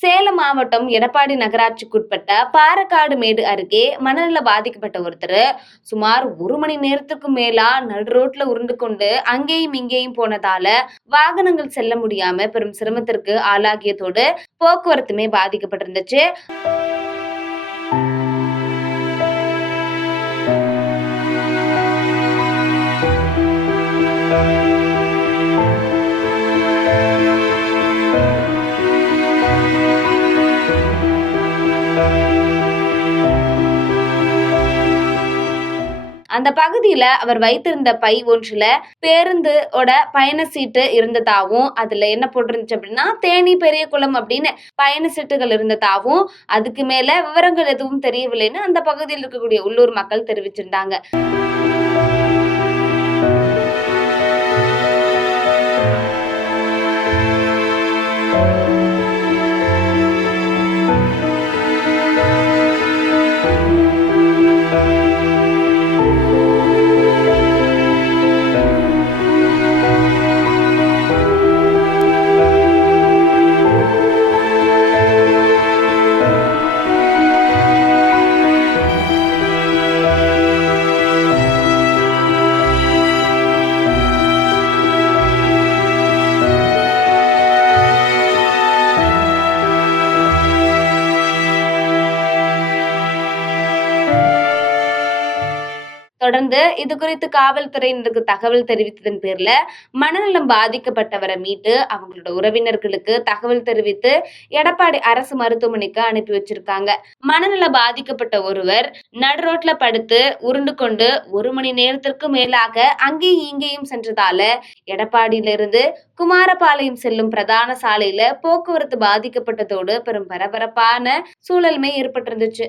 சேலம் மாவட்டம் எடப்பாடி நகராட்சிக்குட்பட்ட பாரக்காடு மேடு அருகே மனநல பாதிக்கப்பட்ட ஒருத்தர் சுமார் 1 மணி நேரத்துக்கும் மேலா நடு ரோட்ல உருண்டு கொண்டு அங்கேயும் இங்கேயும் போனதால வாகனங்கள் செல்ல முடியாம பெரும் சிரமத்திற்கு ஆளாகியதோடு போக்குவரத்துமே பாதிக்கப்பட்டிருந்துச்சு. அந்த பகுதியில அவர் வைத்திருந்த பை ஒன்றுல பேருந்தோட பயண சீட்டு இருந்ததாகவும், அதுல என்ன போட்டிருந்துச்சு அப்படின்னா தேனி பெரியகுளம் அப்படின்னு பயண சீட்டுகள் இருந்ததாகவும், அதுக்கு மேல விவரங்கள் எதுவும் தெரியவில்லைன்னு அந்த பகுதியில் இருக்கக்கூடிய உள்ளூர் மக்கள் தெரிவிச்சிருந்தாங்க. தொடர்ந்து இது குறித்து காவல்துறையினருக்கு தகவல் தெரிவித்ததன் பேர்ல மனநலம் பாதிக்கப்பட்டவரை மீட்டு அவங்களோட உறவினர்களுக்கு தகவல் தெரிவித்து எடப்பாடி அரசு மருத்துவமனைக்கு அனுப்பி வச்சிருக்காங்க. மனநல பாதிக்கப்பட்ட ஒருவர் நடு ரோட்ல படுத்து உருண்டு கொண்டு 1 மணி நேரத்திற்கு மேலாக அங்கேயும் இங்கேயும் சென்றதால எடப்பாடியிலிருந்து குமாரபாளையம் செல்லும் பிரதான சாலையில போக்குவரத்து பாதிக்கப்பட்டதோடு பெரும் பரபரப்பான சூழலுமே ஏற்பட்டிருந்துச்சு.